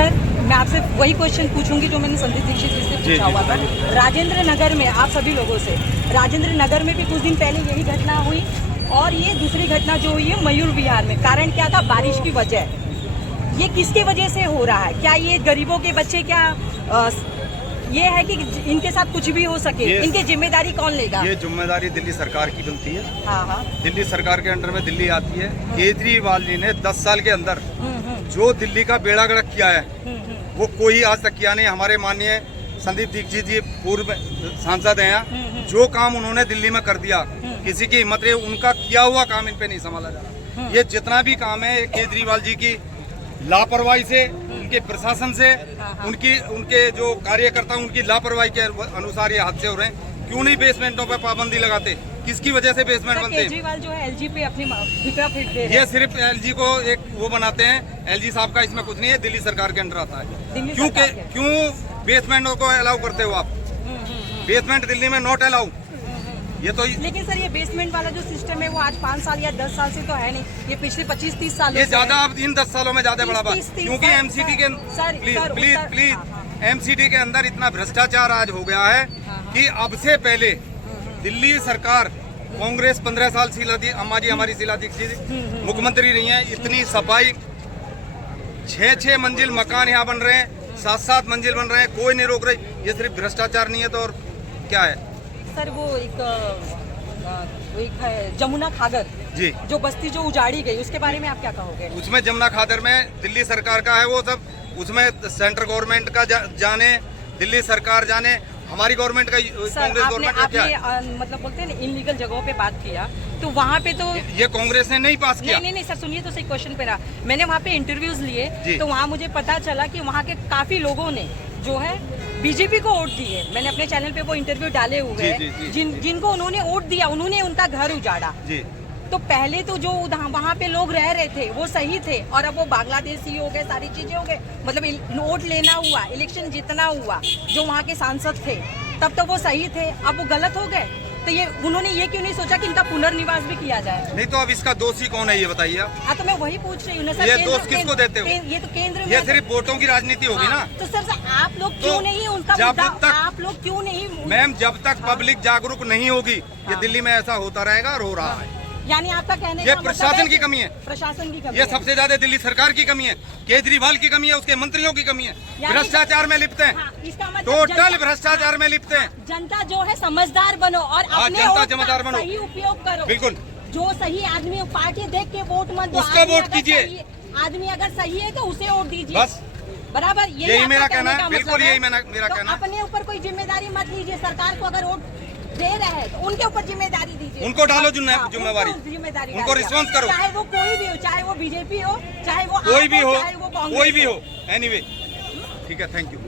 Sir मैं आपसे वही क्वेश्चन पूछूंगी जो मैंने संदीप दीक्षित जी से पूछा हुआ था। राजेंद्र नगर में आप सभी लोगों से, राजेंद्र नगर में भी कुछ दिन पहले यही घटना हुई और ये दूसरी घटना जो हुई है मयूर विहार में। कारण क्या था? बारिश की वजह। ये किसकी वजह से हो रहा है? क्या ये गरीबों के बच्चे, क्या ये है कि इनके साथ कुछ भी हो सके? इनकी जिम्मेदारी कौन लेगा? ये जिम्मेदारी दिल्ली सरकार की बनती है। हाँ। दिल्ली सरकार के अंडर में दिल्ली आती है। केजरीवाल जी ने 10 साल के अंदर जो दिल्ली का बेड़ा गर्क किया है वो कोई आज तक किया नहीं। हमारे माननीय संदीप दीक्षित जी पूर्व सांसद हैं, जो काम उन्होंने दिल्ली में कर दिया किसी की हिम्मत रही, उनका किया हुआ काम इन पे नहीं संभाला जा रहा। ये जितना भी काम है केजरीवाल जी की लापरवाही से, उनके प्रशासन से, उनके जो कार्यकर्ता उनकी लापरवाही के अनुसार ये हादसे हो रहे हैं। क्यों नहीं बेसमेंटों पर पाबंदी लगाते? किसकी वजह से बेसमेंट बनते हैं? केजरीवाल जो है एलजी पे अपनी फिक्रा फिट दे रहे हैं। ये सिर्फ एलजी को एक वो बनाते हैं। एलजी साहब का इसमें कुछ नहीं है, दिल्ली सरकार के अंडर आता है। क्यों बेसमेंटों को अलाउ करते हो आप? बेसमेंट दिल्ली में नॉट अलाउ। ये तो लेकिन सर ये बेसमेंट वाला जो सिस्टम है वो आज 5 साल या 10 साल से तो है नहीं, ये पिछले 25-30 साल ये ज्यादा अब इन 10 सालों में ज्यादा बढ़ा। क्योंकि एमसीडी के प्लीज एमसीडी के अंदर इतना भ्रष्टाचार आज हो गया है कि अब से पहले दिल्ली सरकार कांग्रेस 15 साल अम्मा जी हमारी शीला दीक्षित मुख्यमंत्री रही है। इतनी सफाई, 6-6 मंजिल मकान यहाँ बन रहे हैं, 7-7 मंजिल बन रहे हैं, कोई नहीं रोक रही। ये सिर्फ भ्रष्टाचार नहीं है तो और क्या है? सर वो एक है जमुना खागर जी, जो बस्ती जो उजाड़ी गई, उसके बारे में आप क्या कहोगे? उसमें जमुना खादर में दिल्ली सरकार का है वो सब, उसमें सेंट्रल गवर्नमेंट का जाने, दिल्ली सरकार जाने, हमारी गवर्नमेंट का, कांग्रेस गवर्नमेंट का क्या है? मतलब बोलते हैं ना इनलीगल जगहों पे बात किया तो वहाँ पे तो ये कांग्रेस ने नहीं पास किया। नहीं सर सुनिए तो सही क्वेश्चन पे रहा। मैंने वहाँ पे इंटरव्यूज लिए तो वहाँ मुझे पता चला कि वहाँ के काफी लोगों ने जो है बीजेपी को वोट दिए। मैंने अपने चैनल पे वो इंटरव्यू डाले हुए हैं जिनको उन्होंने वोट दिया, उन्होंने उनका घर उजाड़ा। तो पहले तो जो वहाँ पे लोग रह रहे थे वो सही थे और अब वो बांग्लादेशी हो गए, सारी चीजें हो गए। मतलब वोट लेना हुआ, इलेक्शन जीतना हुआ, जो वहाँ के सांसद थे तब तो वो सही थे, अब वो गलत हो गए। तो ये उन्होंने ये क्यों नहीं सोचा कि इनका पुनर्निवास भी किया जाए? नहीं तो अब इसका दोषी कौन है ये बताइए आप? हाँ तो मैं वही पूछ रही हूँ ना सर। ये दोष किसको देते हो? ये तो केंद्र में, ये सिर्फ वोटों की राजनीति होगी ना। तो सर आप लोग क्यों नहीं उनका आप लोग क्यों नहीं? मैम जब तक पब्लिक जागरूक नहीं होगी ये दिल्ली में ऐसा होता रहेगा और हो रहा है। यानी आपका कहने ये प्रशासन की कमी है। प्रशासन की कमी ये सबसे ज्यादा दिल्ली सरकार की कमी है, केजरीवाल की कमी है, उसके मंत्रियों की कमी है। भ्रष्टाचार में लिप्त हैं, टोटल भ्रष्टाचार में लिप्त हैं। जनता जो है समझदार बनो और अपने समझदार बनो, सही उपयोग करो। बिल्कुल जो सही आदमी, पार्टी देख के वोट मत दो, उसको वोट कीजिए। आदमी अगर सही है तो उसे वोट दीजिए, बस बराबर। यही मेरा कहना है, बिल्कुल यही मेरा कहना है। अपने ऊपर कोई जिम्मेदारी मत लीजिए। सरकार को अगर वोट दे रहे हैं तो उनके ऊपर जिम्मेदारी दीजिए, उनको डालो जिम्मेवारी, उनको रिस्पॉन्स करो, चाहे वो कोई भी हो, चाहे वो बीजेपी हो, चाहे वो कोई भी हो, चाहे वो कोई भी हो, एनीवे। ठीक है, थैंक यू।